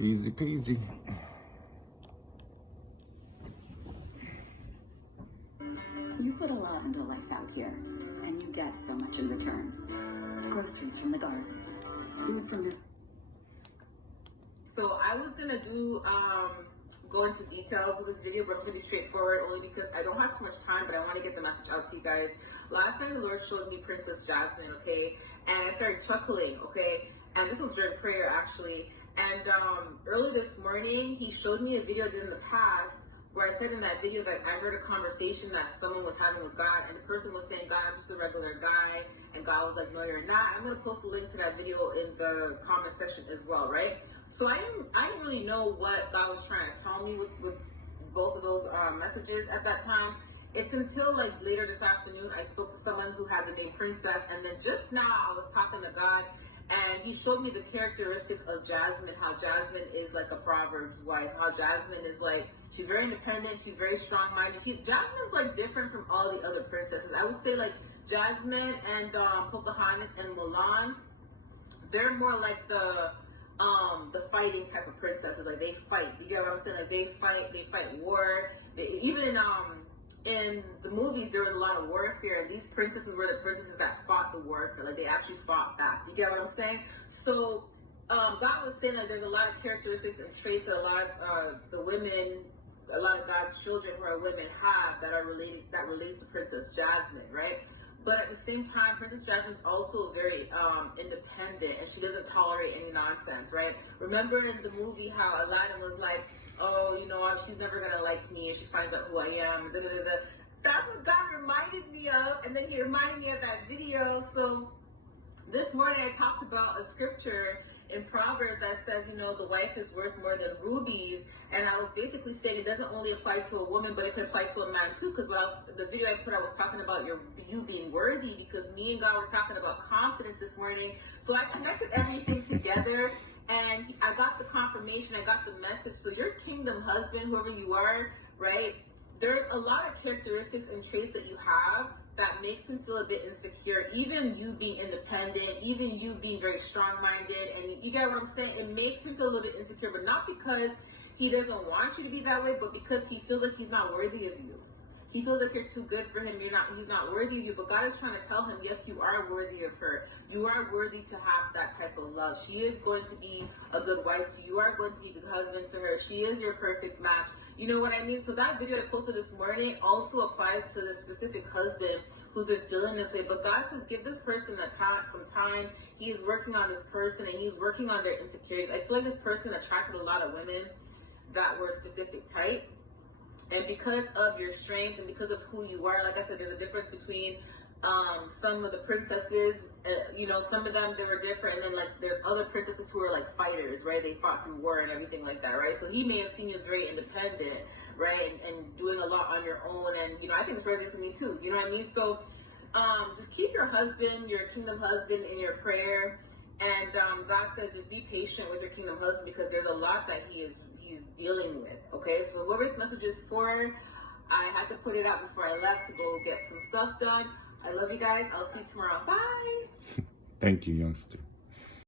Easy peasy. You put a lot into life out here, and you get so much in return. Groceries from the garden, food from the... So I was gonna go into details with this video, but I'm gonna be straightforward only because I don't have too much time, but I want to get the message out to you guys. Last night the Lord showed me Princess Jasmine, okay, and I started chuckling, okay, and this was during prayer actually. And early this morning he showed me a video I did in the past where I said in that video that I heard a conversation that someone was having with God, and the person was saying, God, I'm just a regular guy, and God was like, no, you're not. I'm gonna post a link to that video in the comment section as well, right? So I didn't really know what God was trying to tell me with both of those messages at that time. It's until like later this afternoon I spoke to someone who had the name Princess, and then just now I was talking to God, and he showed me the characteristics of Jasmine, how Jasmine is like a Proverbs wife, how Jasmine is like, she's very independent, she's very strong-minded. Jasmine's like different from all the other princesses. I would say like Jasmine and Pocahontas and Mulan, they're more like the fighting type of princesses. Like they fight, you get what I'm saying? Like they fight war. Even in the movies, there was a lot of warfare. These princesses were the princesses that fought the warfare. Like they actually fought back. Do you get what I'm saying? So God was saying that there's a lot of characteristics and traits that a lot of the women, a lot of God's children who are women have that relates to Princess Jasmine, right? But at the same time, Princess Jasmine's also very independent, and she doesn't tolerate any nonsense, right? Remember in the movie how Aladdin was like, oh, you know, she's never gonna like me, and she finds out who I am. Da, da, da, da. That's what God reminded me of, and then he reminded me of that video. So this morning I talked about a scripture in Proverbs that says, you know, the wife is worth more than rubies, and I was basically saying it doesn't only apply to a woman, but it could apply to a man too, because the video I put out was talking about you being worthy, because me and God were talking about confidence this morning. So I connected everything together, and I got the confirmation, I got the message. So your kingdom husband, whoever you are, right, there's a lot of characteristics and traits that you have that makes him feel a bit insecure. Even you being independent, even you being very strong-minded, and you get what I'm saying? It makes him feel a little bit insecure, but not because he doesn't want you to be that way, but because he feels like he's not worthy of you. He feels like you're too good for him. He's not worthy of you, but God is trying to tell him, yes, you are worthy of her. You are worthy to have that type of love. She is going to be a good wife to you. You are going to be a good husband to her. She is your perfect match. You know what I mean? So that video I posted this morning also applies to the specific husband who's been feeling this way. But God says, give this person some time. He is working on this person, and he's working on their insecurities. I feel like this person attracted a lot of women that were a specific type. And because of your strength and because of who you are, like I said, there's a difference between some of the princesses, you know, some of them, they were different. And then like there's other princesses who are like fighters, right? They fought through war and everything like that, right? So he may have seen you as very independent, right? And doing a lot on your own. And, you know, I think it's resonates with me too. You know what I mean? So just keep your husband, your kingdom husband, in your prayer. And God says just be patient with your kingdom husband, because there's a lot that he's dealing with, okay? So whoever this message is for, I had to put it out before I left to go get some stuff done. I love you guys. I'll see you tomorrow. Bye. Thank you, youngster.